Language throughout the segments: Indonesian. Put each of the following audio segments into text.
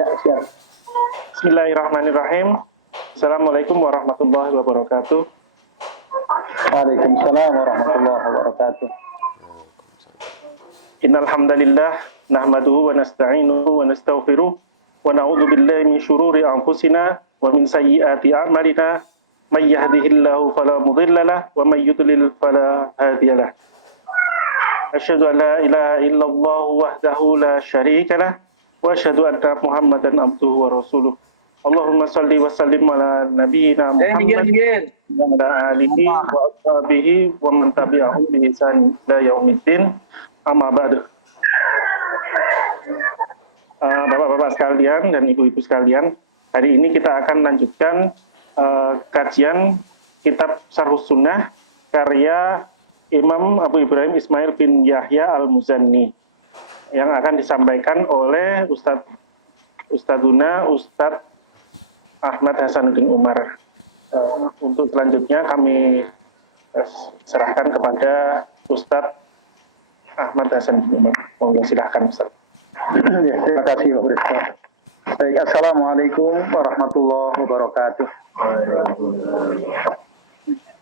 Ya, siap. Bismillahirrahmanirrahim. Assalamualaikum warahmatullahi wabarakatuh. Waalaikumsalam warahmatullahi wabarakatuh. Innal hamdalillah nahmaduhu wa nasta'inuhu wa nastaghfiruh wa na'udzu billahi min syururi anfusina wa min sayyiati a'malina may yahdihillahu fala mudhillalah wa may yudlil fala hadiyalah. Asyhadu an la ilaha illallah wahdahu la syarikalah wa asyhadu anna Muhammadan abduhu wa rasuluh. Allahumma salli wa sallim ala nabiyyina Muhammad wa ala alihi wa ashabihi wa man tabi'ahum bi ihsan ila yaumiddin. Amma ba'du. Bapak-bapak sekalian dan ibu-ibu sekalian, hari ini kita akan lanjutkan kajian kitab Syarhus Sunnah karya Imam Abu Ibrahim Ismail bin Yahya Al-Muzanni yang akan disampaikan oleh Ustadzuna Ustadz Ahmad Hasanuddin Umar. Untuk selanjutnya kami serahkan kepada Ustadz Ahmad Hasanuddin Umar. Monggo silahkan Ustadz. Ya, terima kasih Pak Ustaz. Baik, Assalamualaikum warahmatullahi wabarakatuh.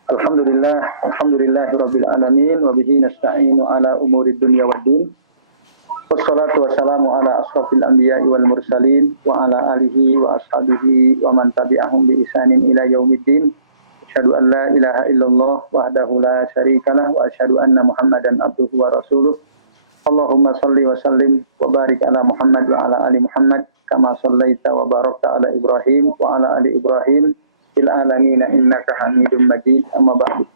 Alhamdulillahirabbil alamin wa bihi nasta'inu ala umurid dunya waddin. Wassalatu wassalamu ala asrofil anbiya'i wal mursalin wa ala alihi wa ashabihi wa man tabi'ahum bi ihsanin ila yaumiddin. Asyhadu an la ilaha illallah wahdahu la syarikalah wa asyhadu anna Muhammadan abduhu wa rasuluh. Allahumma salli wa sallim wa barik ala Muhammad wa ala ali Muhammad kama sallaita wa barakta ala Ibrahim wa ala ali Ibrahim fil alamin innaka Hamidum Majid. Amma ba'du.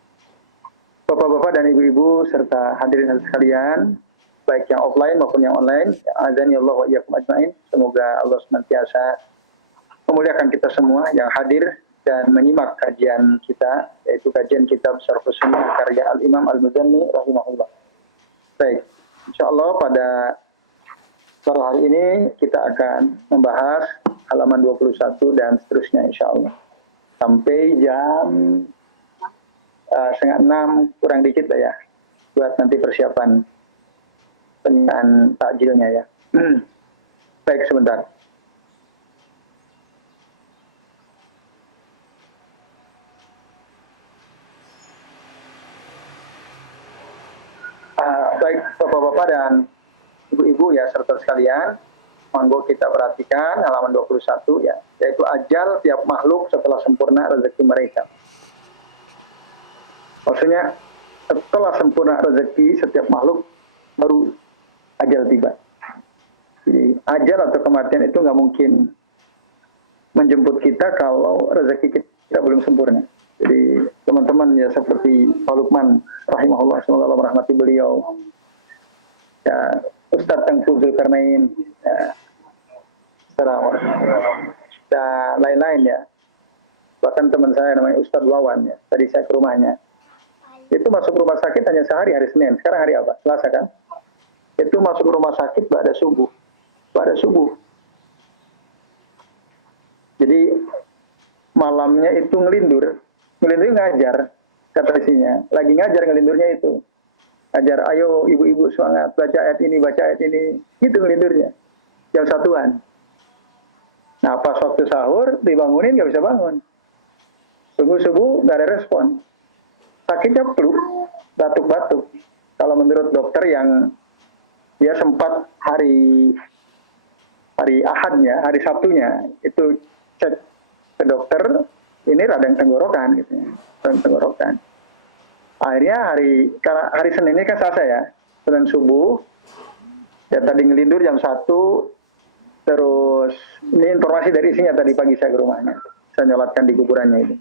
Bapak-bapak dan ibu-ibu serta hadirin sekalian, baik yang offline maupun yang online, azani Allah wa iyyakum ajmain. Semoga Allah senantiasa memuliakan kita semua yang hadir dan menyimak kajian kita, yaitu kajian kitab Syarhus Sunnah karya Al-Imam Al-Muzanni rahimahullah. Baik, insyaallah pada sore hari ini kita akan membahas halaman 21 dan seterusnya insyaallah. Sampai jam 5:30 kurang dikit lah ya, buat nanti persiapan penyediaan takjilnya ya. Baik, sebentar. Baik Bapak-bapak dan Ibu-ibu ya serta sekalian, monggo kita perhatikan halaman 21 ya, yaitu ajal tiap makhluk setelah sempurna rezeki mereka. Maksudnya setelah sempurna rezeki setiap makhluk baru ajal tiba. Jadi ajal atau kematian itu nggak mungkin menjemput kita kalau rezeki kita belum sempurna. Jadi teman-teman ya seperti Pak Lukman rahimahullah, semoga Allah merahmati beliau. Ya, Ustadz Tengku Zulkarnain, ya, dan lain-lain ya. Bahkan teman saya namanya Ustadz Wawan ya. Tadi saya ke rumahnya. Itu masuk rumah sakit hanya sehari, hari Senin. Sekarang hari apa? Selasa kan? Itu masuk rumah sakit pada subuh. Pada subuh. Jadi malamnya itu ngelindur. Ngelindur ngajar, kata isinya. Lagi ngajar ngelindurnya itu. Ngajar, ayo ibu-ibu semangat, baca ayat ini, baca ayat ini. Gitu ngelindurnya. Jam 1-an. Nah pas waktu sahur, dibangunin nggak bisa bangun. Subuh-subuh nggak ada respon. Sakitnya flu, batuk-batuk. Kalau menurut dokter yang dia sempat hari Ahadnya, hari Sabtunya, itu cek ke dokter, ini radang tenggorokan gitu ya. Radang tenggorokan. Akhirnya hari Senin ini kan Selasa ya, Senin subuh, ya tadi ngelindur jam 1, terus ini informasi dari isinya tadi pagi saya ke rumahnya, saya nyolatkan di kuburannya itu.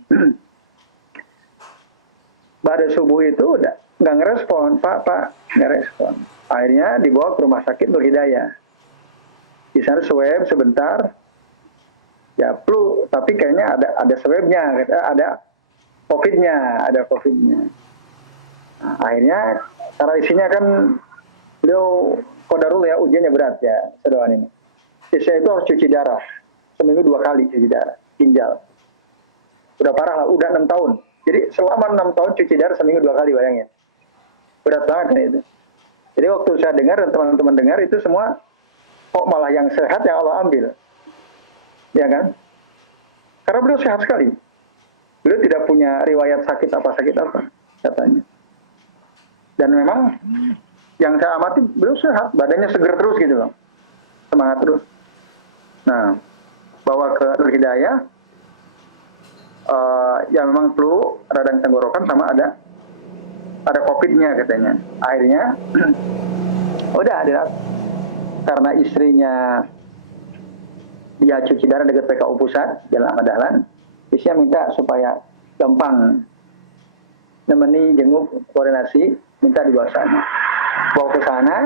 Pada subuh itu udah nggak ngerespon, Pak, nggak respon. Akhirnya dibawa ke rumah sakit Nur Hidayah. Di sana swab sebentar, ya flu, tapi kayaknya ada swabnya, ada COVID-nya. Nah, akhirnya karena isinya kan beliau qadarul ya, ujiannya berat ya, sedoan ini. Saya itu harus cuci darah, seminggu 2 kali cuci darah, ginjal. Udah parah lah, udah 6 tahun. Jadi selama 6 tahun cuci darah seminggu 2 kali, bayangin. Berat banget kan itu. Jadi waktu saya dengar dan teman-teman dengar itu semua, kok malah yang sehat yang Allah ambil. ya kan? Karena beliau sehat sekali. Beliau tidak punya riwayat sakit apa katanya. Dan memang yang saya amati beliau sehat, badannya seger terus gitu loh, semangat terus. Nah, bawa ke Nur Hidayah, ya memang flu, radang tenggorokan sama ada COVID-nya katanya. Akhirnya, udah ada karena istrinya dia cuci darah dekat PKU Pusat, Jalan Ahmad Dahlan, istrinya minta supaya gampang nemeni jenguk koordinasi, minta dibawa sana. Bawa ke sana,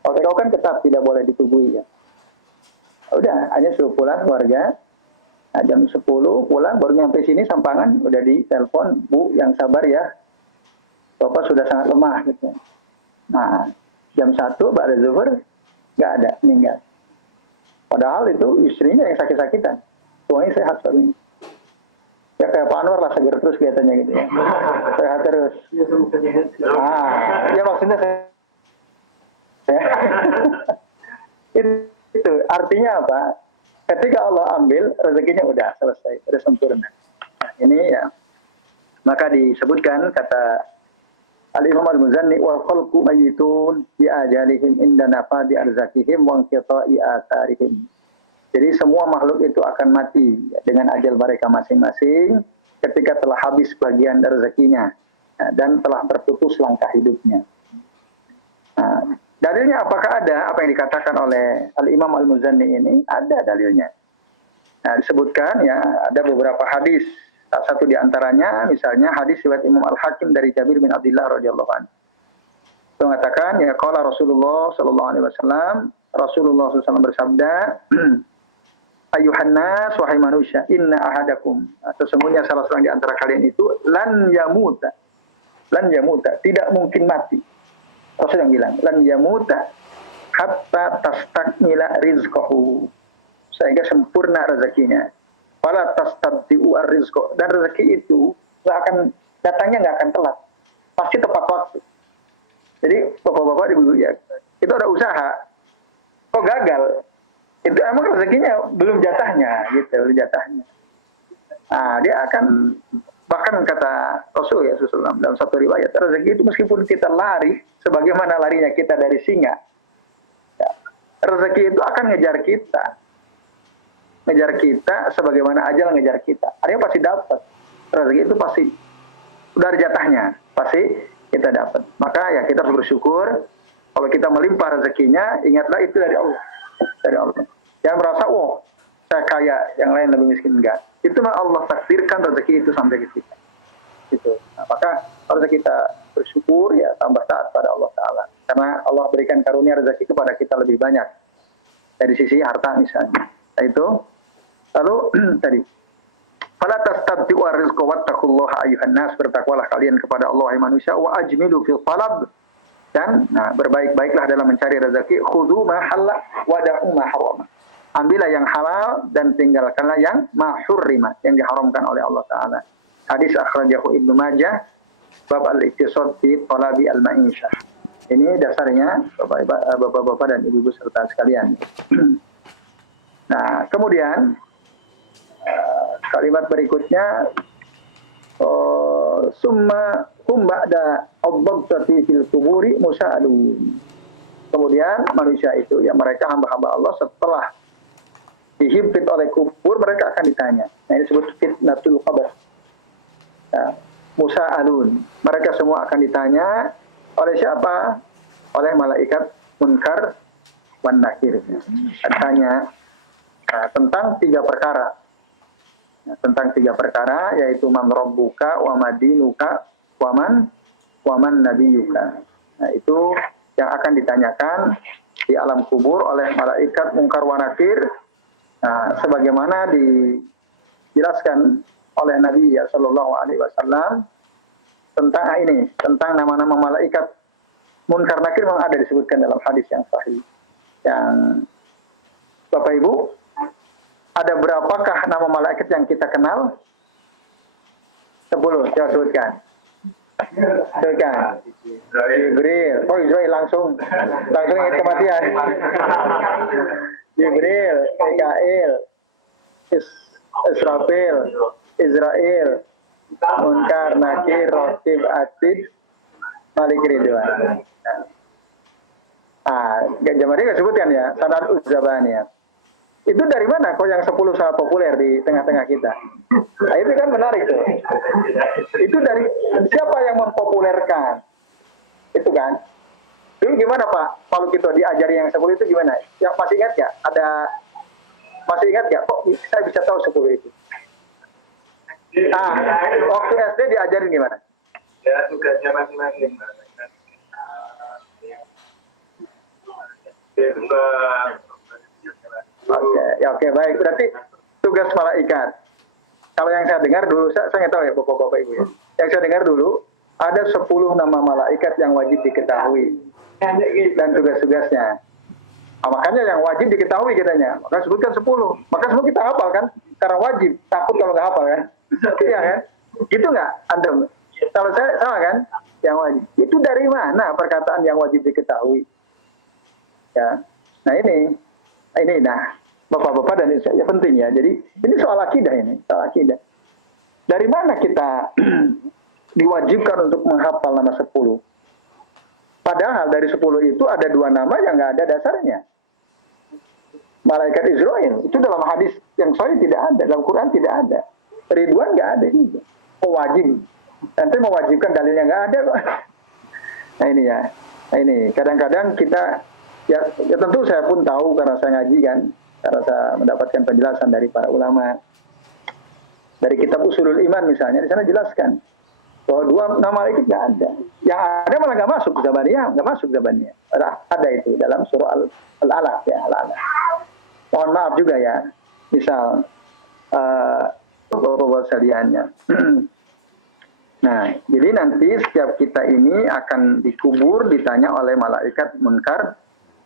PKU kan tetap tidak boleh ditubui ya. Udah, hanya suruh pulang keluarga. Nah, jam 10 pulang, baru nyampe sini Sampangan, udah ditelepon, Bu, yang sabar ya. Bapak sudah sangat lemah gitu. Nah, jam 1 Ba'da Zuhur nggak ada, meninggal. Padahal itu istrinya yang sakit-sakitan. Tuanya sehat suaminya. Ya kayak Pak Anwar lah, seger terus kelihatannya gitu ya. Sehat terus. Ya maksudnya saya. Itu artinya apa? Ketika Allah ambil, rezekinya udah selesai, udah sempurna. Nah, ini ya. Maka disebutkan kata Al-Imam Al-Muzanni wal khalqu mayyitun bi ajalihim inda nafadi arzakihim wa inqita'i atharihim. Jadi semua makhluk itu akan mati dengan ajal mereka masing-masing ketika telah habis bagian rezekinya dan telah terputus langkah hidupnya. Nah, dalilnya apakah ada apa yang dikatakan oleh Al-Imam Al-Muzanni ini? Ada dalilnya. Nah, disebutkan ya ada beberapa hadis. Salah satu di antaranya misalnya hadis riwayat Imam Al-Hakim dari Jabir bin Abdullah radhiyallahu anhu. Itu mengatakan ya qala Rasulullah sallallahu alaihi wasallam, Rasulullah SAW bersabda, ayuhan nas wahai manusia, inna ahadakum, sesungguhnya salah seorang di antara kalian itu lan yamuta, tidak mungkin mati. Rasul yang bilang, lan yamuta hatta tastakmila rizqahu, sehingga sempurna rezekinya. Fala tastabdi'u ar-rizqa, dan rezeki itu datangnya nggak akan telat, pasti tepat waktu. Jadi bapak-bapak ibu ya, itu ada usaha, kok gagal? Itu emang rezekinya belum jatahnya, gitu, belum jatahnya. Nah, dia akan bahkan kata Rasul ya Rasulullah dalam satu riwayat, rezeki itu meskipun kita lari sebagaimana larinya kita dari singa, ya, rezeki itu akan ngejar kita sebagaimana ajal ngejar kita. Artinya pasti dapat. Rezeki itu pasti udah ada jatahnya, pasti kita dapat. Maka ya kita harus bersyukur. Kalau kita melimpah rezekinya, ingatlah itu dari Allah. Dari Allah. Jangan merasa, wah, saya kaya, yang lain lebih miskin. Enggak. Itu mah Allah takdirkan rezeki itu sampai ke kita. Gitu. Nah, maka harus kita bersyukur, ya tambah taat pada Allah Ta'ala. Karena Allah berikan karunia rezeki kepada kita lebih banyak. Dari sisi harta misalnya. Nah, itu. Lalu tadi. Fala tastabdi'u ar-rizqa wattaqullaha ayyuhan nas, bertakwalah kalian kepada Allah wahai manusia, wa ajmilu fil talab, dan berbaik-baiklah dalam mencari rezeki, khudhu ma halal wa da'u ma harama. Ambillah yang halal dan tinggalkanlah yang ma hurrima, yang diharamkan oleh Allah Taala. Hadis akhrajahu Ibnu Majah bab al-iktisad fi talabi al-ma'isyah. Ini dasarnya Bapak-bapak dan Ibu-ibu serta sekalian. Nah, kemudian kalimat berikutnya summa hum ba'da ad-dhabtati fil quburi musa'alun. Kemudian manusia itu ya mereka hamba-hamba Allah setelah dihimpit oleh kubur mereka akan ditanya. Nah, ini disebut fitnatul qabr. Nah, musa'alun. Mereka semua akan ditanya oleh siapa? Oleh malaikat Munkar wan Nakir. Ditanya tentang tiga perkara. Tentang tiga perkara, yaitu man rabbuka wa madinuka wa man nabiyuka. Nah, itu yang akan ditanyakan di alam kubur oleh malaikat Munkar wa Nakir. Nah, sebagaimana dijelaskan oleh Nabi sallallahu alaihi wasallam tentang ini, tentang nama-nama malaikat Munkar Nakir memang ada disebutkan dalam hadis yang sahih. Yang Bapak Ibu, ada berapakah nama malaikat yang kita kenal? 10, coba sebutkan. Sebutkan. Jibril. Oh, Jibril langsung ingat kematian. Jibril. Jibril, Mikail, Israfil, Israel, Munkar, Nakir, Raqib, Atid, Malik Ridwan. Zaman ini nggak sebutkan ya, Sanad Uzzabani ya. Itu dari mana kok yang 10 sangat populer di tengah-tengah kita? Nah, itu kan menarik tuh. Itu dari siapa yang mempopulerkan? Itu kan. Dulu gimana Pak? Kalau kita diajari yang 10 itu gimana? Yang masih ingat nggak? Masih ingat nggak? Kok saya bisa tahu 10 itu? Waktu SD diajarin gimana? Ya, tugasnya masing-masing. Oke, baik. Berarti tugas malaikat. Kalau yang saya dengar dulu, saya nggak tahu ya Bapak-Bapak Ibu ya. Yang saya dengar dulu, ada 10 nama malaikat yang wajib diketahui. Dan tugas-tugasnya. Makanya yang wajib diketahui katanya. Maka sebutkan 10. Maka semua kita hafal kan? Karena wajib. Takut kalau nggak hafal kan? Iya kan? Gitu nggak? Antum? Kalau saya sama kan? Yang wajib. Itu dari mana perkataan yang wajib diketahui? Ya. Nah ini Bapak-bapak dan ya penting ya. Jadi ini soal akidah ini, soal akidah. Dari mana kita diwajibkan untuk menghafal nama 10? Padahal dari 10 itu ada 2 nama yang nggak ada dasarnya. Malaikat Israel itu dalam hadis yang sahih tidak ada, dalam Quran tidak ada. Ridwan nggak ada juga. Oh wajib. Nanti mewajibkan dalilnya nggak ada kok. Nah ini ya. Nah ini kadang-kadang kita ya tentu saya pun tahu karena saya ngaji kan, karena saya mendapatkan penjelasan dari para ulama. Dari kitab Ushulul Iman misalnya, di sana jelaskan bahwa 2 nama itu nggak ada. Yang ada malah nggak masuk Zabaniyah, nggak masuk Zabaniyah. Ada itu dalam surah Al-Alaq ya, Al-Alaq. Mohon maaf juga ya, misal bapak-bapak sekaliannya. Nah, jadi nanti setiap kita ini akan dikubur, ditanya oleh malaikat Munkar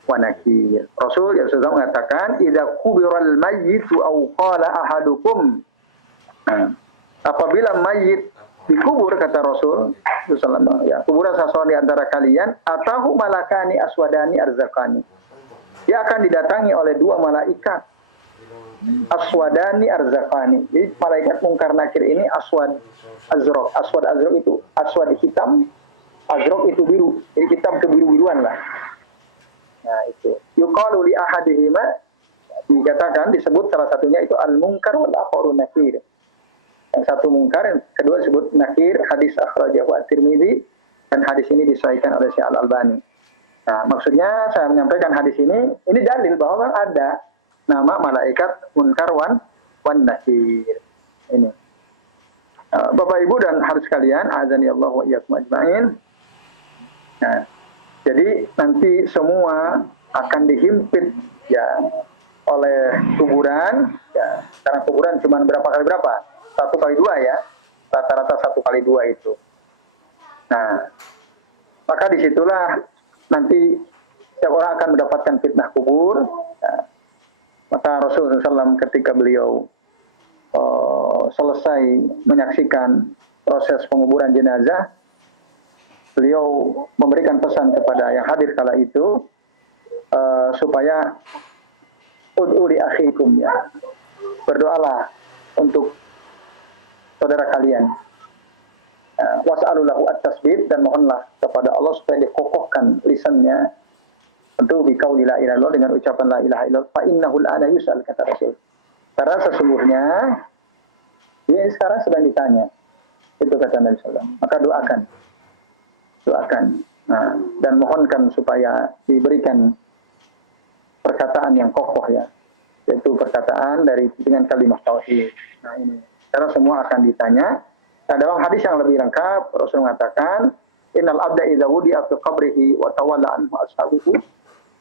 wa Nakir. Rasul yang sudah mengatakan, "Idza kubiral mayyitu aw qala ahadukum." Nah, apabila mayit dikubur kata Rasul sallallahu ya, kuburan seseorang di antara kalian, atahu malakani aswadani arzakani. Dia akan didatangi oleh 2 malaikat. Aswadani arzakani. Jadi malaikat Munkar Nakir ini aswad azraq. Aswad azraq itu aswad hitam, azraq itu biru. Jadi hitam kebiru-biruan lah. Nah itu. Yuqalu li ahadihima, dikatakan disebut salah satunya itu al-munkar wal akharu nakir. Yang satu munkar, yang kedua disebut nakir. Hadis akhrajahu at-Tirmidzi dan hadis ini disahihkan oleh Syekh Al-Albani. Nah, maksudnya saya menyampaikan hadis ini dalil bahwa ada nama malaikat Munkar wan Nakir. Ini. Bapak Ibu dan hadirin sekalian, azani Allah wa iyyakum ajmain. Nah, jadi nanti semua akan dihimpit ya oleh kuburan ya. Karena kuburan cuma berapa kali berapa? 1 kali 2 ya. Rata-rata 1 kali 2 itu. Nah, maka disitulah nanti setiap orang akan mendapatkan fitnah kubur. Ya. Maka Rasulullah SAW ketika beliau selesai menyaksikan proses penguburan jenazah, beliau memberikan pesan kepada yang hadir kala itu supaya ud'u li akhikum ya. Berdoalah untuk saudara kalian. Was'alu lahu at-tasbit, dan mohonlah kepada Allah supaya dikokohkan lisannya tentu bi qauli la ilaha illallah, dengan ucapan la ilaha illallah, fa innahu al-ana yus'al kata Rasul. Karena sesungguhnya dia sekarang sedang ditanya. Itu kata Nabi sallallahu alaihi wasallam. Maka doakan. Nah, dan mohonkan supaya diberikan perkataan yang kokoh ya. Yaitu perkataan dengan kalimat tauhid. Nah, ini. Karena semua akan ditanya. Nah, dalam hadis yang lebih lengkap, Rasul mengatakan, innal abda idza wudi'a fi qabrihi wa tawalla anhu ashabuhu.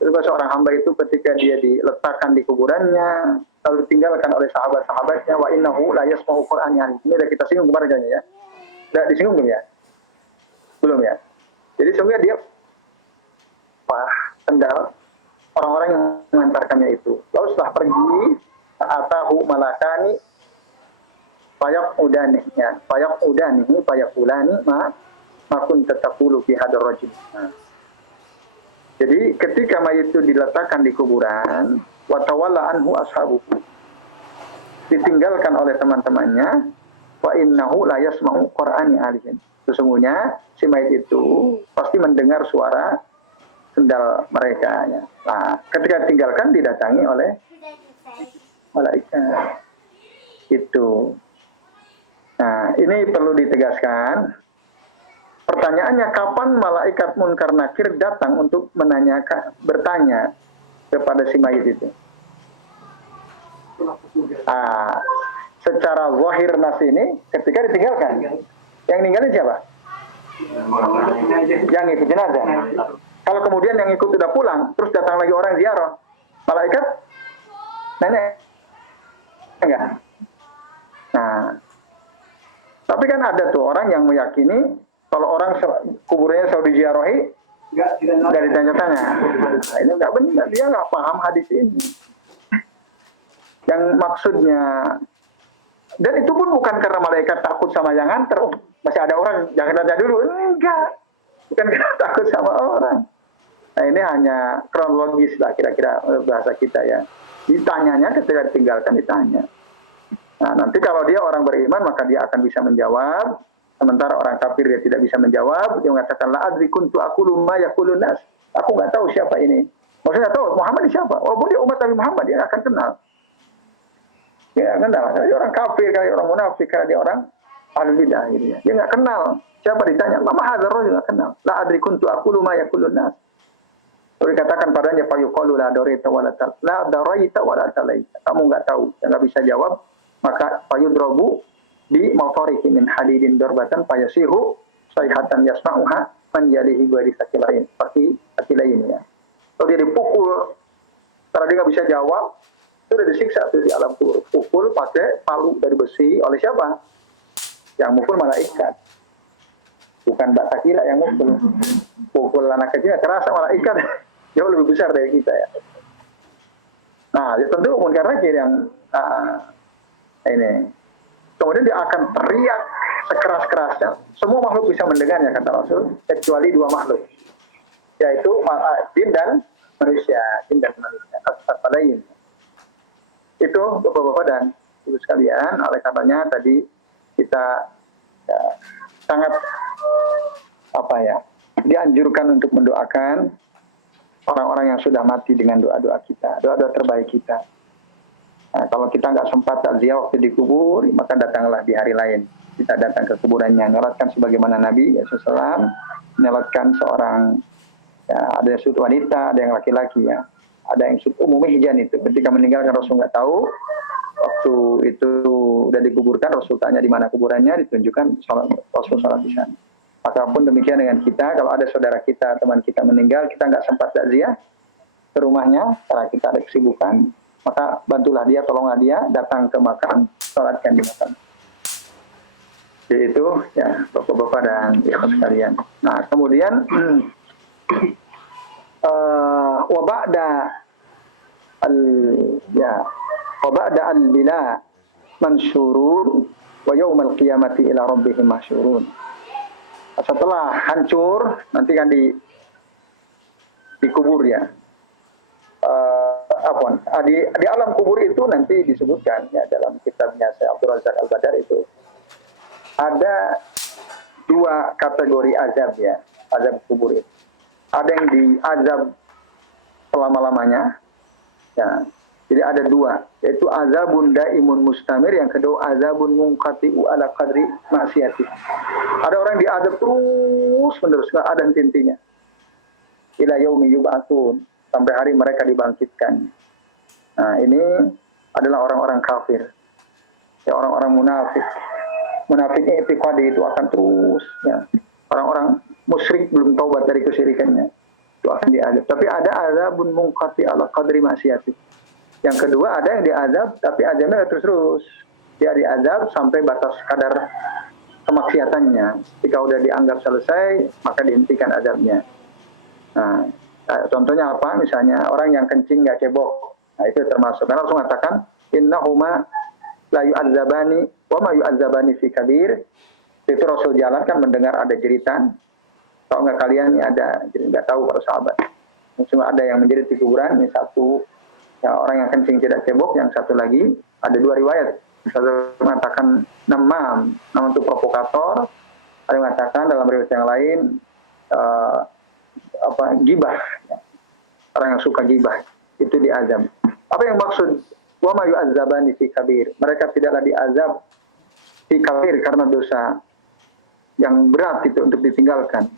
Jadi seorang hamba itu ketika dia diletakkan di kuburannya, lalu ditinggalkan oleh sahabat-sahabatnya, wa innahu la yasma'u qur'an. Ini sudah kita singgung kemarin ya. Sudah disinggung belum ya? Belum ya. Jadi sebenarnya dia kendal orang-orang yang mengantarkannya itu. Lalu setelah pergi, atahu malakani fayaqudani ya, fayaqulani ma kunta taqulu fi hadar rajul. Jadi ketika mayit itu diletakkan di kuburan, wa tawalla anhu ashabuhu. Ditinggalkan oleh teman-temannya, wa innahu la yasma'u qur'ani alihim. Sesungguhnya si mayit itu pasti mendengar suara sendal mereka ya. Nah, ketika ditinggalkan didatangi oleh malaikat. Itu. Nah, ini perlu ditegaskan. Pertanyaannya, kapan malaikat Munkar Nakir datang untuk bertanya kepada si mayit itu? Secara zahir nas ini ketika ditinggalkan. Yang ninggalin siapa? Yang ikut jenazah. Kalau kemudian yang ikut sudah pulang, terus datang lagi orang ziarah, malaikat nanya enggak? Nah, tapi kan ada tuh orang yang meyakini kalau orang kuburnya selalu diziarahi, nggak ditanya-tanya. Nah, ini nggak benar, dia nggak paham hadis ini. Yang maksudnya, dan itu pun bukan karena malaikat takut sama yang nganter, masih ada orang, jangan tanya dulu. Enggak, bukan karena takut sama orang. Nah, ini hanya kronologis lah kira-kira bahasa kita ya. Ditanyanya ketika ditinggalkan ditanya. Nah, nanti kalau dia orang beriman maka dia akan bisa menjawab. Sementara orang kafir dia tidak bisa menjawab. Dia mengatakan, la adri kuntu aqulu ma yaqulun nas. Aku nggak tahu siapa ini. Maksudnya nggak tahu Muhammad ini siapa. Walaupun dia umat Nabi Muhammad dia akan kenal. Dia kenal. Karena dia orang kafir, karena dia orang munafik, karena dia orang ahlul bidah. Gitu ya. Dia nggak kenal. Siapa ditanya, lama hadzal rajul nggak kenal. La adri kuntu aqulu ma yaqulun nas. Lalu dikatakan padanya fayuqalu la daraita wa la talaita. Kamu nggak tahu, nggak bisa jawab. Maka fayudrabu bi mawtariki min hadidin darbatan fayasihu sayhatan yasma'uha man yalihi ghairi sakilain. Seperti sakilain ya. Kalau dia dipukul karena dia nggak bisa jawab, itu udah disiksa tuh di alam kubur. Pukul pakai palu dari besi oleh siapa? Yang mukul malaikat. Bukan Mbak Sakila yang mukul. Pukul anak kecil kerasa malaikat jauh lebih besar dari kita ya. Nah, ya tentu Munkar Nakir yang ini. Kemudian dia akan teriak sekeras-kerasnya. Semua makhluk bisa mendengarnya kata Rasul, kecuali dua makhluk, yaitu jin dan manusia. Jin dan manusia. Lain. Itu Bapak-bapak dan Ibu sekalian. Oleh karenanya tadi kita sangat dianjurkan untuk mendoakan orang-orang yang sudah mati dengan doa-doa kita, doa-doa terbaik kita. Nah, kalau kita nggak sempat takziah waktu dikubur, maka datanglah di hari lain. Kita datang ke kuburannya, nyolatkan sebagaimana Nabi SAW, nyolatkan seorang, ya, ada yang sud wanita, ada yang laki-laki ya, ada yang sud umum hijan itu. Ketika meninggalkan Rasul nggak tahu, waktu itu udah dikuburkan, Rasul tanya di mana kuburannya, ditunjukkan Rasul sholat di sana. Apapun demikian dengan kita, kalau ada saudara kita, teman kita meninggal, kita nggak sempat takziah ke rumahnya, karena kita ada kesibukan, maka bantulah dia, tolonglah dia, datang ke makam, sholatkan di makam. Jadi itu ya bapak-bapak dan ibu sekalian. Nah kemudian wabada al-bila mansyurun wa yaumal qiyamati ila rabbihim mahsyurun. Setelah hancur nanti kan dikubur ya. Di alam kubur itu nanti disebutkan ya dalam kitabnya Syekh Abdul Razak Al-Badar itu ada dua kategori azab ya, azab kubur itu. Ada yang diazab selama-lamanya ya. Jadi ada dua, yaitu azabun daimun mustamir, yang kedua azabun munqati'u ala qadri maksiati. Ada orang diazab terus menerus, enggak ada henti-hentinya. Ila yaumi yub'atsun, sampai hari mereka dibangkitkan. Nah, ini adalah orang-orang kafir. Ya, orang-orang munafik. Munafiknya i'tiqadi itu akan terus ya. Orang-orang musyrik belum taubat dari kesyirikannya, itu akan diazab. Tapi ada azabun munqati' ala qadri maksiati. Yang kedua ada yang diazab tapi azabnya terus-terus. Dia diazab sampai batas kadar kemaksiatannya. Jika sudah dianggap selesai, maka dihentikan azabnya. Nah, contohnya apa? Misalnya orang yang kencing nggak cebok. Nah, itu termasuk. Karena Rasul mengatakan, innahuma la yu'adzabani wa ma yu'adzabani fi kabir. Itu Rasul jalan kan mendengar ada jeritan. Tahu nggak kalian ini ada, jadi nggak tahu para sahabat. Cuma ada yang menjerit di kuburan, ini satu Ya, orang yang kencing tidak cebok, yang satu lagi ada dua riwayat. Satu mengatakan namam itu provokator, ada yang mengatakan dalam riwayat yang lain gibah. Orang yang suka gibah itu diazab. Apa yang maksud wa ma yu'adzabani fi kabir? Mereka tidaklah diazab fi kabir karena dosa yang berat itu untuk ditinggalkan.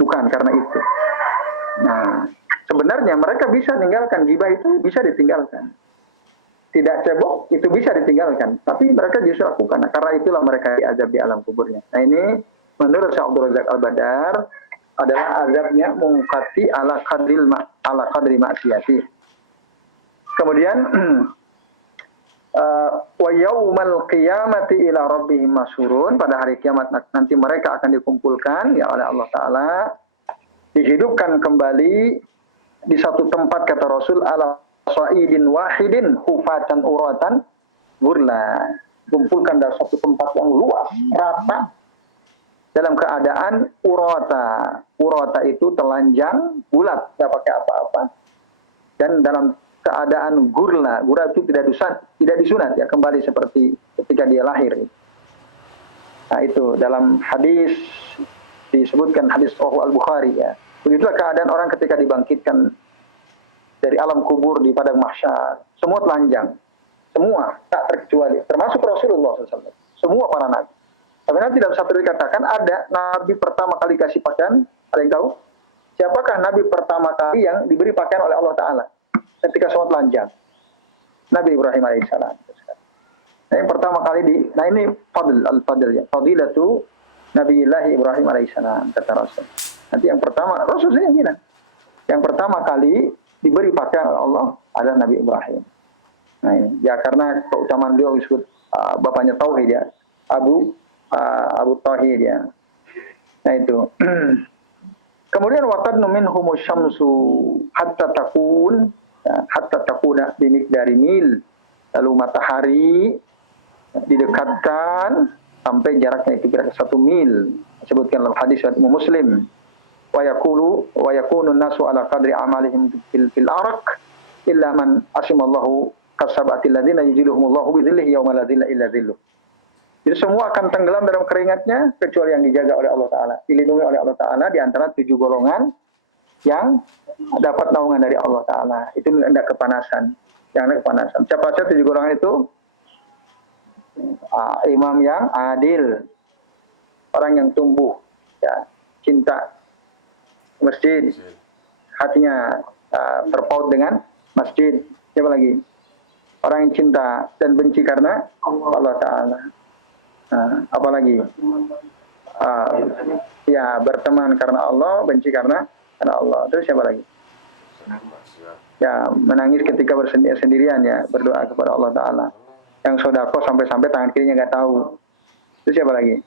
Bukan karena itu. Nah, sebenarnya mereka bisa meninggalkan gibah itu bisa ditinggalkan. Tidak cebok itu bisa ditinggalkan, tapi mereka justru lakukan. Nah, karena itulah mereka diazab di alam kuburnya. Nah, ini menurut Syekh Abdul Razak Al-Badar adalah azabnya mungkati ala qadri maksiati. Kemudian wa yaumal qiyamati ila rabbihim masyurun, pada hari kiamat nanti mereka akan dikumpulkan ya oleh Allah taala, dihidupkan kembali di satu tempat, kata Rasul, ala sa'idin wahidin hufatan uratan gurla, kumpulkan dalam satu tempat yang luas rata dalam keadaan urata itu telanjang bulat, tidak pakai apa-apa, dan dalam keadaan gurla itu tidak disunat ya, kembali seperti ketika dia lahir. Nah, itu dalam hadis disebutkan, hadis Al-Bukhari ya. Begitulah keadaan orang ketika dibangkitkan dari alam kubur di padang mahsyar. Semua telanjang, semua tak terkecuali, termasuk Rasulullah SAW, semua para nabi. Tapi nanti dalam satu dikatakan ada nabi pertama kali kasih pakaian. Ada yang tahu siapakah nabi pertama kali yang diberi pakaian oleh Allah Taala ketika semua telanjang? Nabi Ibrahim alaihissalam. Nah, yang pertama kali nah ini al-fadl ya, fadilatu Nabiullah Ibrahim alaihissalam, kata Rasul. Nanti yang pertama, Rasul saya bilang, yang pertama kali diberi pakaian oleh Allah adalah Nabi Ibrahim. Nah ini, ya karena keutamaan beliau disebut bapaknya Tauhid ya, Abu Tauhid ya. Nah itu. Kemudian waqad minhum syamsu hatta takuna bimiqdari mil. Lalu matahari didekatkan sampai jaraknya itu kira-kira 1 mil. Disebutkan dalam hadis Muslim. Wa yakunu nasu ala qadri amalihim fil araq illa man asimallahu kasabatil ladzina yudhilluhumullahu bi dzillihi yauma la dzilla illa dzilluh. Jadi semua akan tenggelam dalam keringatnya kecuali yang dijaga oleh Allah Taala, dilindungi oleh Allah Taala di antara 7 golongan yang dapat naungan dari Allah Taala. Itu tidak kepanasan, jangan kepanasan. Siapa saja 7 golongan itu? Imam yang adil, orang yang tumbuh ya, cinta masjid, hatinya terpaut dengan masjid. Siapa lagi? Orang yang cinta dan benci karena Allah Ta'ala. Apalagi? Ya, berteman karena Allah, benci karena Allah. Terus siapa lagi? Ya, menangis ketika bersendirian ya, berdoa kepada Allah Ta'ala. Yang sodako sampai-sampai tangan kirinya nggak tahu. Terus siapa lagi?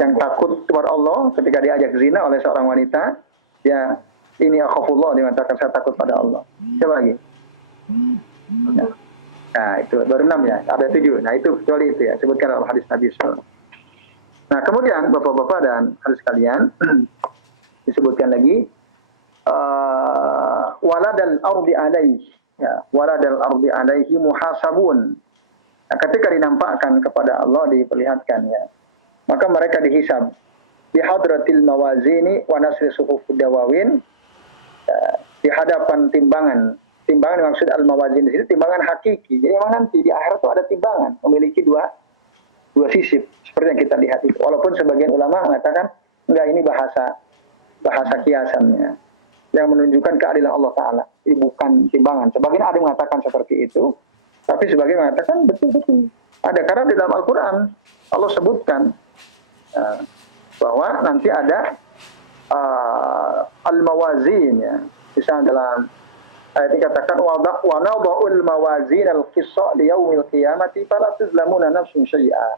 Yang takut kepada Allah ketika diajak zina oleh seorang wanita. Ya, ini akhafullah, dia mengatakan saya takut pada Allah. Siapa lagi? Ya. Nah, itu baru 6 ya, ada 7. Nah, itu kecuali itu ya, sebutkan dalam hadis Nabi SAW. Nah, kemudian Bapak-bapak dan hadis kalian disebutkan lagi waladal ardi alaihi ya, waladal ardi alaihi muhasabun. Nah, ketika dinampakkan kepada Allah, diperlihatkan ya, maka mereka dihisab di hadratil mawazini wa nasri suhuf dawawin, di hadapan timbangan maksud al-mawazin di sini timbangan hakiki. Jadi memang nanti di akhirat itu ada timbangan memiliki dua sisi seperti yang kita lihat itu. Walaupun sebagian ulama mengatakan enggak, ini bahasa kiasannya yang menunjukkan keadilan Allah Taala. Ini bukan timbangan. Sebagian ada yang mengatakan seperti itu, tapi sebagian mengatakan betul. Ada, karena di dalam Al-Qur'an Allah sebutkan bahwa nanti ada al-mawazin ya. Misalnya dalam ayat ini katakan wa nadha'ul mawazin al-qisṭa li yaumil qiyamati fala tuzlamuna nafsun syai'a.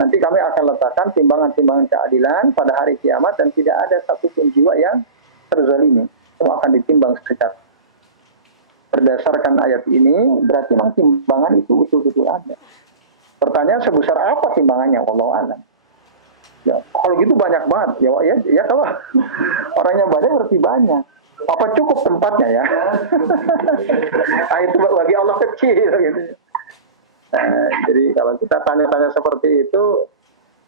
Nanti kami akan letakkan timbangan-timbangan keadilan pada hari kiamat dan tidak ada satupun jiwa yang terzalimi. Semua akan ditimbang secara. Berdasarkan ayat ini berarti memang timbangan itu betul-betul ada. Pertanyaan sebesar apa timbangannya? Wallahu a'lam. Ya, kalau gitu banyak banget. Ya kalau orangnya banyak berarti banyak. Apa cukup tempatnya ya? Nah, itu bagi Allah kecil gitu. Nah, jadi kalau kita tanya-tanya seperti itu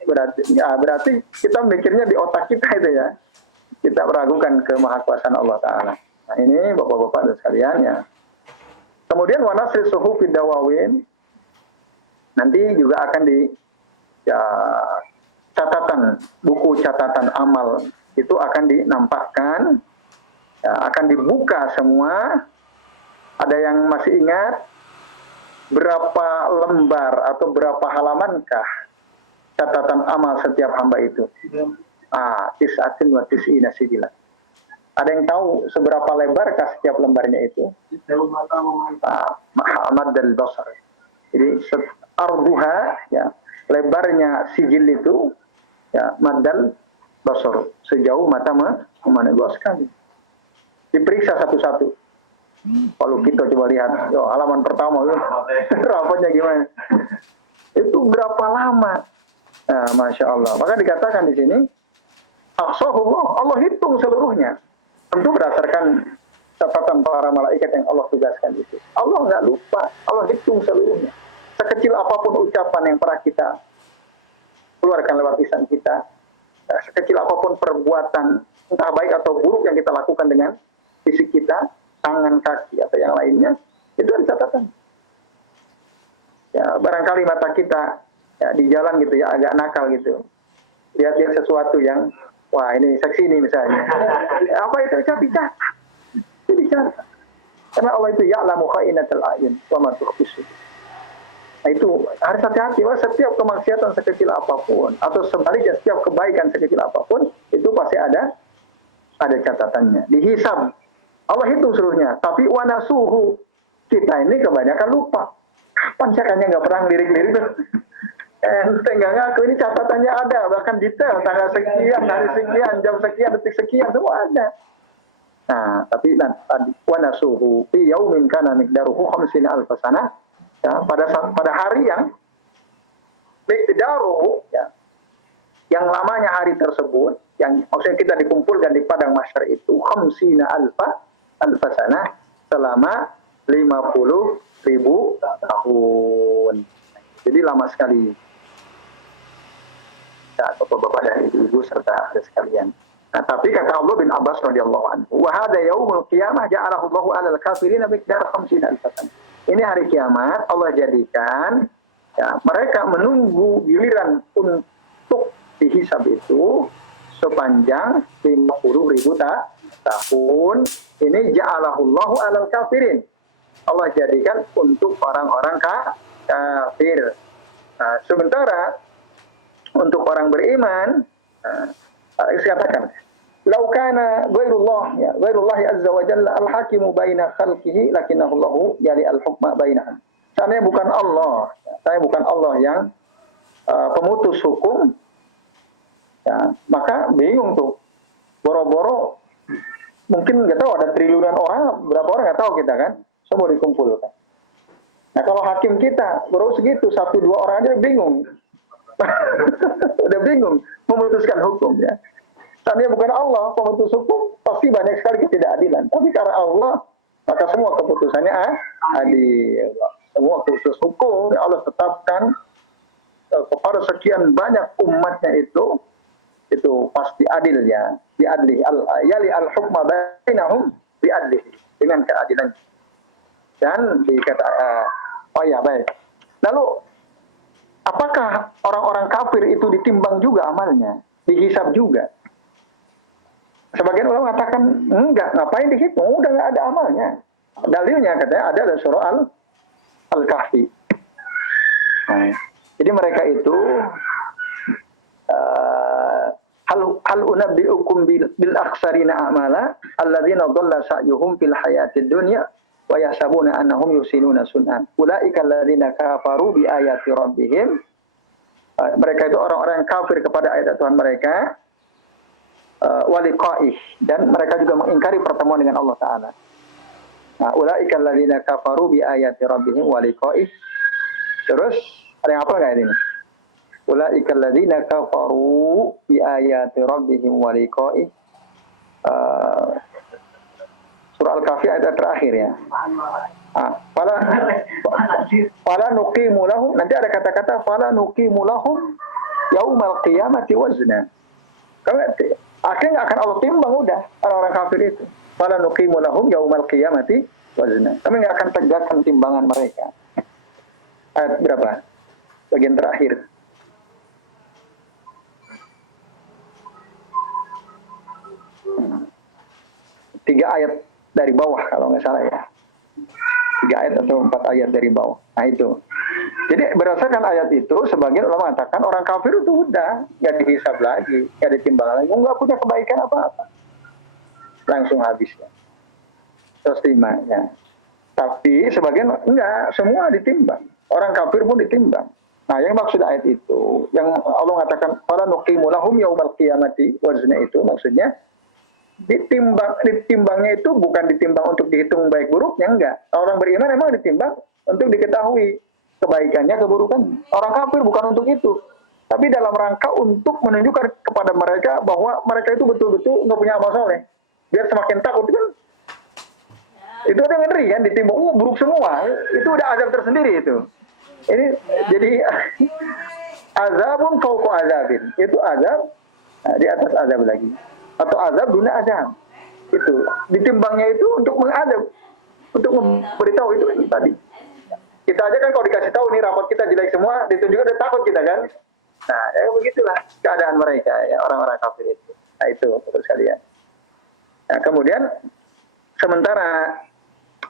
berarti kita mikirnya di otak kita itu ya. Kita meragukan kemahakuasaan Allah Ta'ala. Nah ini bapak-bapak dan sekalian ya. Kemudian wanasri suhu fidawawin. Nanti juga akan di ya, catatan, buku catatan amal itu akan dinampakkan. Ya, akan dibuka semua. Ada yang masih ingat berapa lembar atau berapa halamankah catatan amal setiap hamba itu? Tis'atin wa tis'ina sijilan. Ada yang tahu seberapa lebarkah setiap lembarnya itu? Maddal basar. Jadi arduha ya, lebarnya sijil itu ya maddal basar, sejauh mata memandang. Luas sekali. Diperiksa satu-satu. Kalau kita coba lihat, halaman pertama rapatnya gimana? Itu berapa lama? Nah, Masya Allah. Maka dikatakan di sini, Allah hitung seluruhnya. Tentu berdasarkan catatan para malaikat yang Allah tugaskan itu. Allah nggak lupa, Allah hitung seluruhnya. Sekecil apapun ucapan yang pernah kita keluarkan lewat lisan kita, sekecil apapun perbuatan, entah baik atau buruk yang kita lakukan dengan fisik kita, tangan, kaki, atau yang lainnya, itu ada catatan. Ya, barangkali mata kita ya, di jalan gitu ya, agak nakal gitu. Lihat-lihat sesuatu yang wah ini seksi ini misalnya. Apa itu? Catat. Itu dicatat. Karena Allah itu ya'lamu kha'inatal a'yun wa ma tukhfis sudur. Nah itu harus hati-hati. Setiap kemaksiatan sekecil apapun atau sebaliknya setiap kebaikan sekecil apapun itu pasti ada catatannya. Dihisab. Allah hitung seluruhnya. Tapi wa nasuhu, kita ini kebanyakan lupa. Kapan caranya nggak pernah lirik-lirik? Enggak ngaku, ini catatannya ada, bahkan detail, tanggal sekian, hari sekian, jam sekian, detik sekian, semua ada. Nah, tapi tadi wanasuhu fi yaumin kana miqdaruhu 50,000 sanah. Ya, pada hari yang miqdaruhu ya, yang lamanya hari tersebut, yang maksudnya kita dikumpulkan di padang mahsyar itu 50,000 sanah selama 50,000 tahun. Jadi lama sekali. Ya, bapak-bapak dan ibu-ibu serta ada sekalian. Nah, tapi kata Allah bin Abbas radhiyallahu anhu, wa hadza yaumul qiyamah ja'alahu Allahu 'alal kafirin miqdar 50,000 sanah. Ini hari kiamat Allah jadikan ya, mereka menunggu giliran untuk dihisab itu sepanjang 50,000 tahun. Ini ja'alahu Allahu 'alal kafirin. Allah jadikan untuk orang-orang kafir. Nah, sementara untuk orang beriman, saya katakan, laukana ghairullah ya, ghairullah azza wa jalla al-hakimu baina khalqihi lakinnahu Allahu yali al-hukma bainahum. Saya bukan Allah yang pemutus hukum. Ya, maka bingung tuh. Boro-boro mungkin nggak tahu ada triliunan orang, berapa orang nggak tahu kita kan, semua dikumpulkan. Nah kalau hakim kita baru segitu 1-2 orang aja bingung. Udah bingung memutuskan hukum ya. Tadinya bukan Allah pemutus hukum, pasti banyak sekali ketidakadilan. Tapi karena Allah, maka semua keputusannya adil. Semua keputusan hukum yang Allah tetapkan kepada sekian banyak umatnya itu pasti adil ya. Biadli yali al-hukma bainahum biadli, dengan keadilan. Dan dikata baik. Lalu apakah orang-orang kafir itu ditimbang juga amalnya, dihisab juga? Sebagian ulama mengatakan enggak, ngapain dihitung? Udah nggak ada amalnya. Dalilnya katanya ada dalam surah Al-Kahfi. Nah, jadi mereka itu hal unabbiukum bil akhsarina a'mala alladzina dhalla sa'yuhum fil hayatid dunya wa yahsabuna annahum yusinuna sun'an. Ulaika alladzina kafaru bi ayati rabbihim. Mereka itu orang-orang yang kafir kepada ayat Tuhan mereka, wa liqa'ih, dan mereka juga mengingkari pertemuan dengan Allah Ta'ala. Nah, ulaika alladzina kafaru bi ayati rabbihim wa liqa'ih. Terus ada yang apa enggak ini? Ulaika alladzina kafaru bi ayati rabbihim wa liqa'ih. Surah Al-Kahfi ayat terakhir ya. Fala nuqimu lahum, nanti ada kata-kata fala nuqimu lahum yaumal qiyamati wazna. Akhirnya akan Allah timbang udah orang-orang kafir itu. Fala nuqimu lahum yaumal qiyamati wazna. Kami nggak akan tegakkan timbangan mereka. Ayat berapa? Bagian terakhir. Tiga ayat dari bawah kalau nggak salah ya. 3 ayat atau 4 ayat dari bawah. Nah itu. Jadi berdasarkan ayat itu, sebagian ulama mengatakan orang kafir itu udah nggak dihisab lagi, nggak ditimbang lagi, nggak punya kebaikan apa-apa, langsung habis ya. Terus terima ya. Tapi sebagian enggak, semua ditimbang. Orang kafir pun ditimbang. Nah yang maksud ayat itu, yang Allah mengatakan fala nuqimu lahum yaumal qiyamati wazna, itu maksudnya ditimbangnya itu bukan ditimbang untuk dihitung baik buruknya, enggak. Orang beriman memang ditimbang untuk diketahui kebaikannya, keburukan. Orang kafir bukan untuk itu, tapi dalam rangka untuk menunjukkan kepada mereka bahwa mereka itu betul-betul nggak punya amal soleh, biar semakin takut kan. Itu ada ngeri kan, ditimbang buruk semua, itu udah azab tersendiri itu. Ini jadi azabun fauqa azabin, itu azab di atas azab lagi. Atau azab duna azab. Itu ditimbangnya itu untuk mengadab, untuk memberitahu itu tadi. Kita aja kan kalau dikasih tahu nih rapat kita jelek semua, ditunjukkan udah takut kita kan. Nah, ya begitulah keadaan mereka ya, orang-orang kafir itu. Nah, itu Bapak sekalian. Nah, kemudian sementara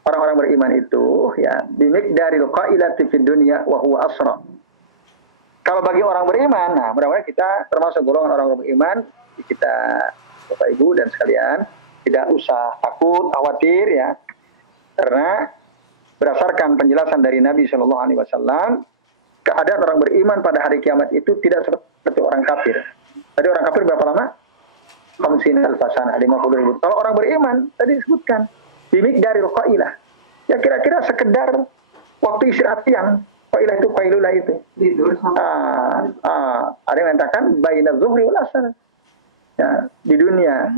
orang-orang beriman itu ya bimiqdaril qailati fid dunya wa huwa asra. Kalau bagi orang beriman, nah mudah-mudahan kita termasuk golongan orang beriman, kita Bapak Ibu dan sekalian tidak usah takut, khawatir ya. Karena berdasarkan penjelasan dari Nabi Shallallahu Alaihi Wasallam, keadaan orang beriman pada hari kiamat itu tidak seperti orang kafir. Tadi orang kafir berapa lama? 50 alfasana, 50.000. Kalau orang beriman tadi disebutkan bimiqdaril qailah. Ya kira-kira sekedar waktu istirahat siang. Qailah itu qailulah itu. Ada yang mengatakan baina zuhri wal asar. Ya, di dunia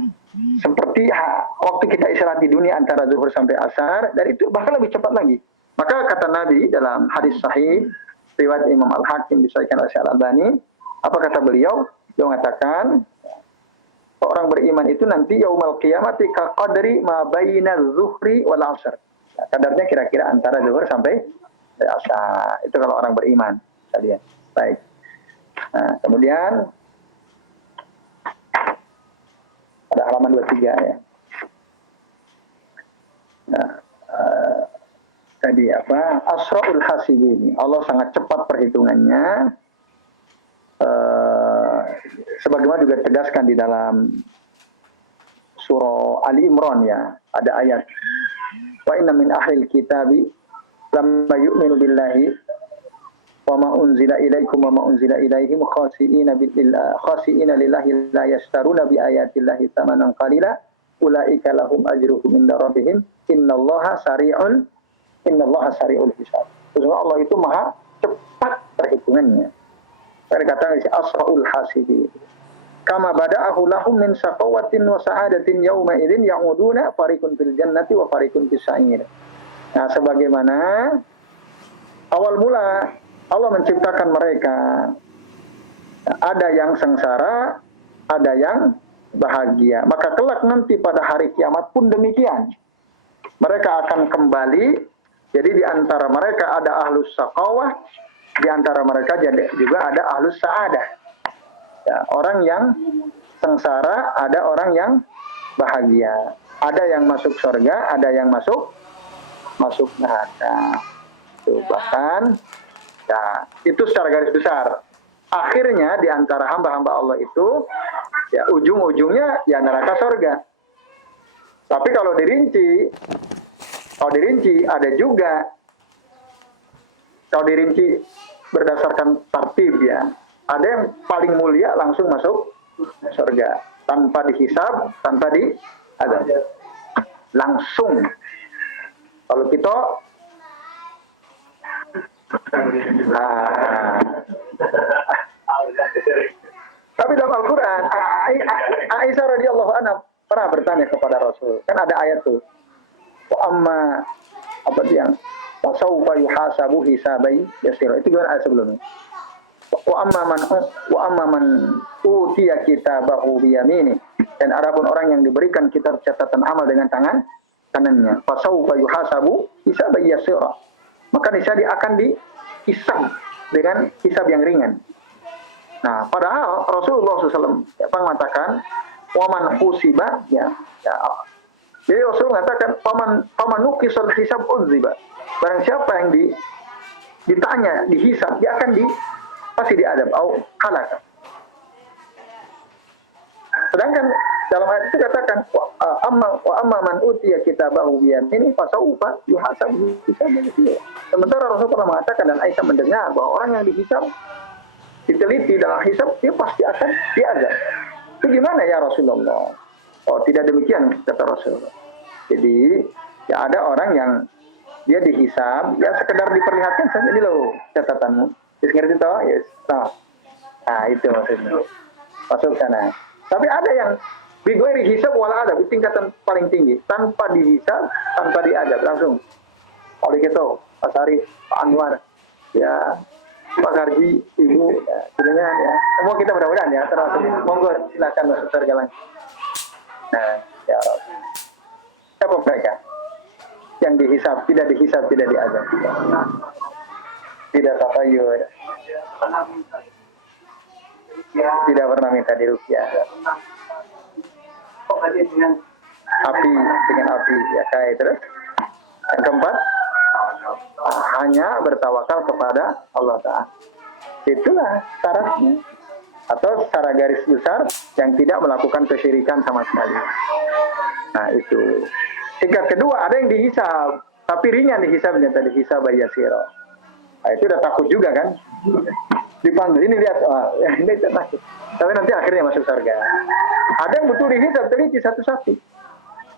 seperti waktu kita istirahat di dunia antara zuhur sampai asar, dan itu bahkan lebih cepat lagi. Maka kata Nabi dalam hadis sahih riwayat Imam Al-Hakim disahihkan oleh Al-Albani, apa kata beliau? Beliau mengatakan orang beriman itu nanti yaumal qiyamati kaqadri ma baina zuhri wal asar. Nah, kadarnya kira-kira antara zuhur sampai asar. Itu kalau orang beriman. Kalian. Baik. Nah, kemudian ada halaman 23 ya. Nah, tadi apa? Asraul hasibin. Allah sangat cepat perhitungannya. Sebagaimana juga tegaskan di dalam surah Ali Imran ya, ada ayat wa inna min ahlil kitabi lamma yu'minu billahi wa ma unzila ilaikum wa ma unzila ilaihim khasi'ina lillahi la yashtaruna bi ayatillahi thamanan qalila ulaika lahum ajruhum inda rabbihim innallaha sari'ul hisab. Sesungguhnya Allah itu maha cepat perhitungannya. Kata asraul hasibi. Kama bada'ahu lahum min saqawatin wa sa'adatin yawma idzin ya'uduna fariqun fil jannati wa fariqun fis sa'ir. Nah, sebagaimana awal mula Allah menciptakan mereka, ada yang sengsara, ada yang bahagia. Maka kelak nanti pada hari kiamat pun demikian. Mereka akan kembali. Jadi di antara mereka ada ahlus saqawah, di antara mereka juga ada ahlus sa'adah. Ya, orang yang sengsara, ada orang yang bahagia. Ada yang masuk surga, ada yang masuk neraka. Itu bahkan ya, itu secara garis besar. Akhirnya di antara hamba-hamba Allah itu ya ujung-ujungnya ya neraka surga. Tapi kalau dirinci ada juga, kalau dirinci berdasarkan tartib ya, ada yang paling mulia langsung masuk surga tanpa dihisab, tanpa diazab, langsung. Kalau kita tapi dalam Al-Quran Aisyah radhiyallahu anha pernah bertanya kepada Rasul, kan ada ayat tuh amma apa dia yang fasaufa yuhasabu hisabai yasira. Itu gimana ayat sebelumnya? Wa amma man utiya kitabahu biyamini. Dan adapun orang yang diberikan kitab catatan amal dengan tangan kanannya, fasaufa yuhasabu hisabai yasira. Maka dia akan dihisab dengan hisab yang ringan. Nah, padahal Rasulullah SAW mengatakan waman husiba ya. Jadi Rasul mengatakan paman nukisal hisab udziba. Barang siapa yang ditanya, dihisab, dia akan pasti diadab au halaka. Sedangkan dalam ayat itu katakan wa amma man utiya kitabahu biyamini fasaufa yuhasabu hisaban yasira. Sementara Rasul pernah mengatakan dan Aisyah mendengar bahwa orang yang dihisab diteliti dalam hisab dia pasti akan diazab. Itu gimana ya Rasulullah? Oh, tidak demikian kata Rasulullah. Jadi ya ada orang yang dia dihisab ya sekedar diperlihatkan saja ini loh catatanmu. Yes, ngerti toh? Yes. Nah, itu maksudnya. Masuk sana. Tapi ada yang bigoi hisab wala adab, itu tingkatan paling tinggi, tanpa dihisab, tanpa diadab langsung. Oleh gitu, Pak Sarif, Pak Anwar, ya, Pak Garji, Ibu, ya, sebenarnya ya, semua kita mudah-mudahan ya, termasuk monggo silakan masuk surga langsung. Nah, ya siapa mereka? Yang dihisab, tidak diadab. Tidak tatayur. Tidak pernah minta diruqyah. Api dengan api ya kayak terus. Yang keempat hanya bertawakal kepada Allah Ta'ala. Itulah syaratnya. Atau secara garis besar yang tidak melakukan kesyirikan sama sekali. Nah itu. Tingkat kedua ada yang dihisab, tapi ringan dihisabnya tadi hisab yasira. Nah, itu udah takut juga kan? Dipanggil ini lihat, ini takut. Tapi nanti akhirnya masuk surga. Ada yang betul dihisab teliti satu-satu.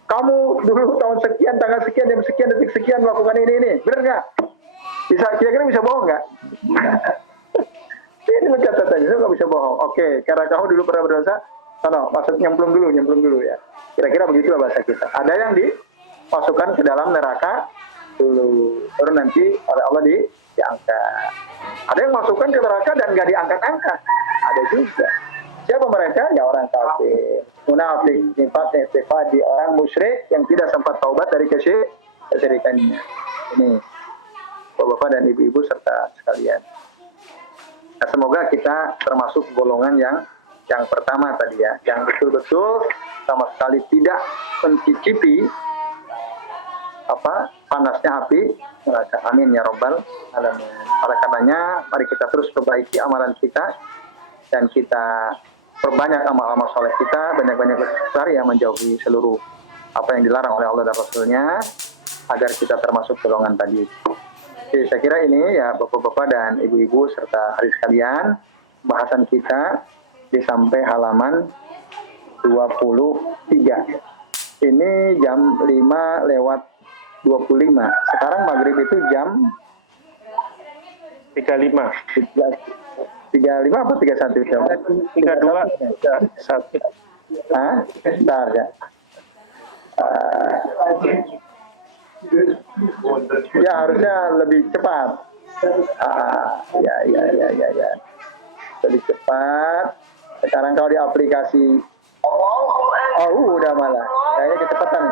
Kamu dulu tahun sekian, tanggal sekian, jam sekian, detik sekian melakukan ini. Benar nggak? Bisa kira-kira bisa bohong nggak? Ini catatannya, saya nggak bisa bohong. Oke, karena kamu dulu pernah berdosa, masuk nyemplung dulu ya. Kira-kira begitulah bahasa kita. Ada yang dimasukkan ke dalam neraka dulu, baru nanti oleh Allah diangkat. Ada yang masukkan ke neraka dan nggak diangkat-angkat. Ada juga. Siapa mereka? Ya orang kafir, munafik, nifaq di orang musyrik yang tidak sempat taubat dari kesyirikannya. Ini Bapak-bapak dan ibu-ibu serta sekalian. Nah, semoga kita termasuk golongan yang pertama tadi ya, yang betul-betul sama sekali tidak mencicipi panasnya api neraka. Amin ya robbal alamin. Oleh karenanya mari kita terus perbaiki amalan kita dan kita perbanyak amal-amal soleh kita, banyak-banyak besar yang menjauhi seluruh apa yang dilarang oleh Allah dan Rasulnya agar kita termasuk golongan tadi. Jadi saya kira ini ya bapak-bapak dan ibu-ibu serta adik sekalian, bahasan kita sampai halaman 23. Ini jam 5:25. Sekarang maghrib itu jam 35. 35 apa 31 jam? 32. 1. Hah? Bentar ya. Ya harusnya lebih cepat. Ya. Lebih cepat. Sekarang kalau di aplikasi, udah malah. Kayaknya kecepatan.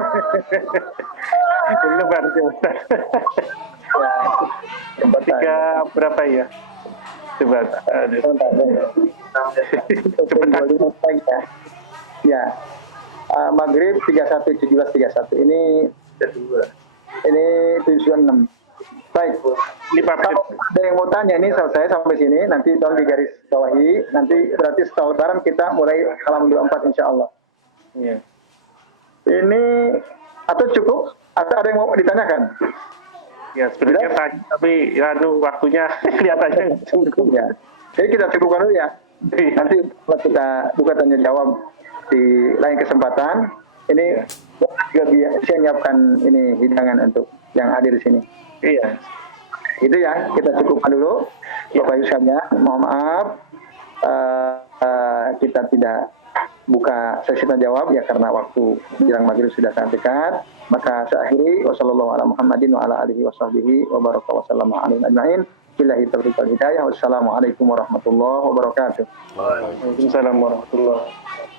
Lebar. Ya, Tiga berapa ya? Coba. Cepetan. Ya. Maghrib 31, 17:31. Ini 76. Baik. Kalau ada yang mau tanya ini selesai sampai sini, nanti tolong digaris bawahi. Nanti berarti setelah lebaran kita mulai halaman 24 insya Allah. Iya. Ini atau cukup? Atau ada yang mau ditanyakan? Ya sebenarnya tanya, tapi ya waktunya kelihatannya cukup ya. Jadi kita cukupkan dulu ya. Nanti kita buka tanya jawab di lain kesempatan. Ini juga bisa nyiapkan ini hidangan untuk yang hadir di sini. Iya. Itu ya, kita cukupkan dulu. Bapak Ibu sekalian, mohon maaf kita tidak buka sesi tanya jawab ya, karena waktu menjelang maghrib sudah sangat dekat. Maka saya akhiri, wasallallahu ala Muhammadin wa ala alihi wa sahbihi wa baraka wa sallama alaihi ajma'in. Billahi taufiq wal hidayah. Wassalamualaikum warahmatullahi wabarakatuh. Waalaikumsalam warahmatullahi wabarakatuh.